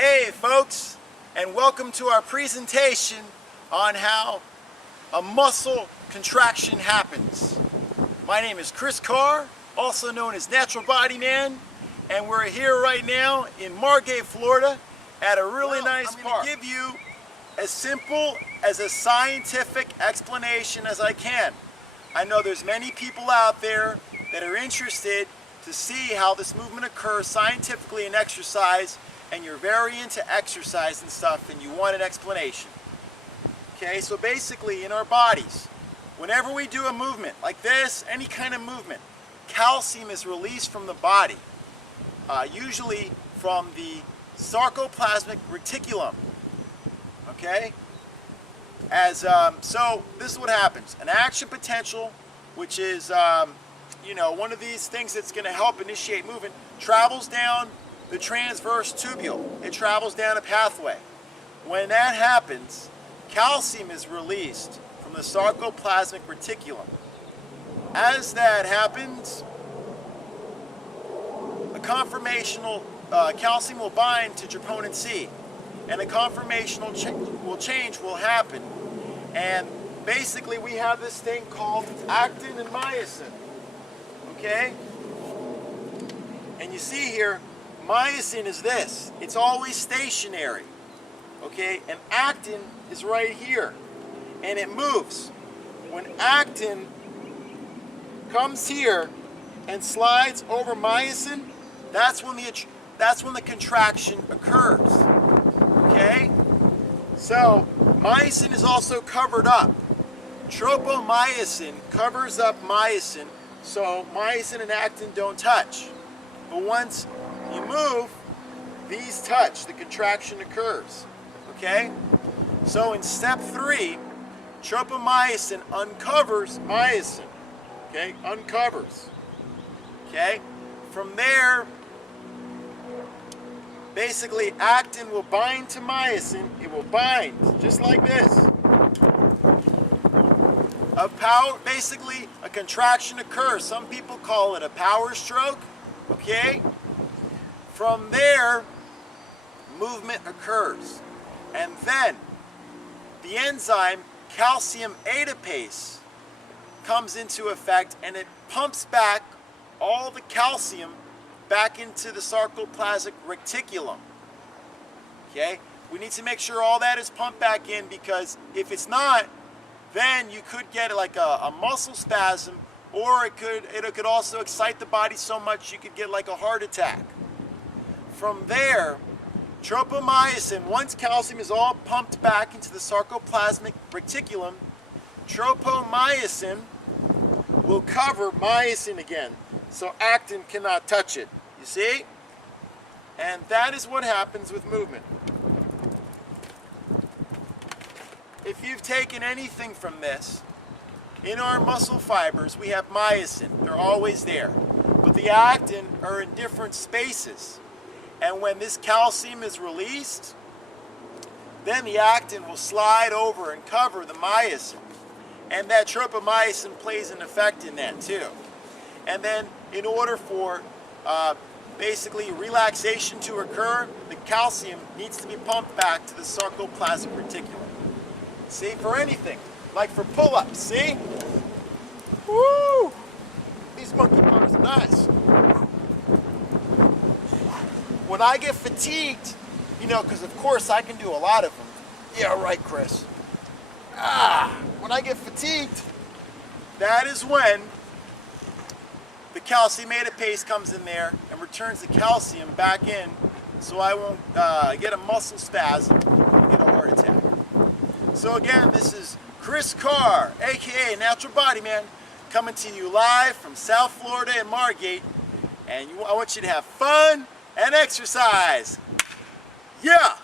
Hey folks, and welcome to our presentation on how a muscle contraction happens. My name is Chris Carr, also known as Natural Body Man, and we're here right now in Margate, Florida at a really nice park. I'm going to give you as simple as a scientific explanation as I can. I know there's many people out there that are interested to see how this movement occurs scientifically in exercise, and you're very into exercise and stuff and you want an explanation. Okay, so basically in our bodies, whenever we do a movement like this, any kind of movement, calcium is released from the body, usually from the sarcoplasmic reticulum. Okay, so this is what happens. An action potential, which is one of these things that's going to help initiate movement, travels down the transverse tubule. It travels down a pathway. When that happens, calcium is released from the sarcoplasmic reticulum. As that happens, a conformational calcium will bind to troponin C, and a conformational change will happen. And basically we have this thing called actin and myosin. Okay? And you see here, myosin is this. It's always stationary. Okay? And actin is right here. And it moves. When actin comes here and slides over myosin, that's when the contraction occurs. Okay? So, myosin is also covered up. Tropomyosin covers up myosin, so myosin and actin don't touch. But once you move, these touch, the contraction occurs. Okay? So in step 3, tropomyosin uncovers myosin. Okay? Uncovers. Okay? From there, basically actin will bind to myosin. It will bind, just like this. Basically, a contraction occurs. Some people call it a power stroke. Okay? From there, movement occurs. And then, the enzyme calcium adipase comes into effect, and it pumps back all the calcium back into the sarcoplasmic reticulum. Okay? We need to make sure all that is pumped back in, because if it's not, then you could get like a muscle spasm, or it could also excite the body so much you could get like a heart attack. From there, tropomyosin, once calcium is all pumped back into the sarcoplasmic reticulum, tropomyosin will cover myosin again, so actin cannot touch it. You see? And that is what happens with movement. If you've taken anything from this, in our muscle fibers we have myosin. They're always there. But the actin are in different spaces. And when this calcium is released, then the actin will slide over and cover the myosin. And that tropomyosin plays an effect in that too. And then in order for basically relaxation to occur, the calcium needs to be pumped back to the sarcoplasmic reticulum. See, for anything, like for pull-ups, see? Woo! These monkey bars are nice. When I get fatigued, because of course I can do a lot of them. Yeah, right, Chris. When I get fatigued, that is when the calcium adipase comes in there and returns the calcium back in, so I won't get a muscle spasm and get a heart attack. So again, this is Chris Carr, aka Natural Body Man, coming to you live from South Florida in Margate, and I want you to have fun and exercise. Yeah!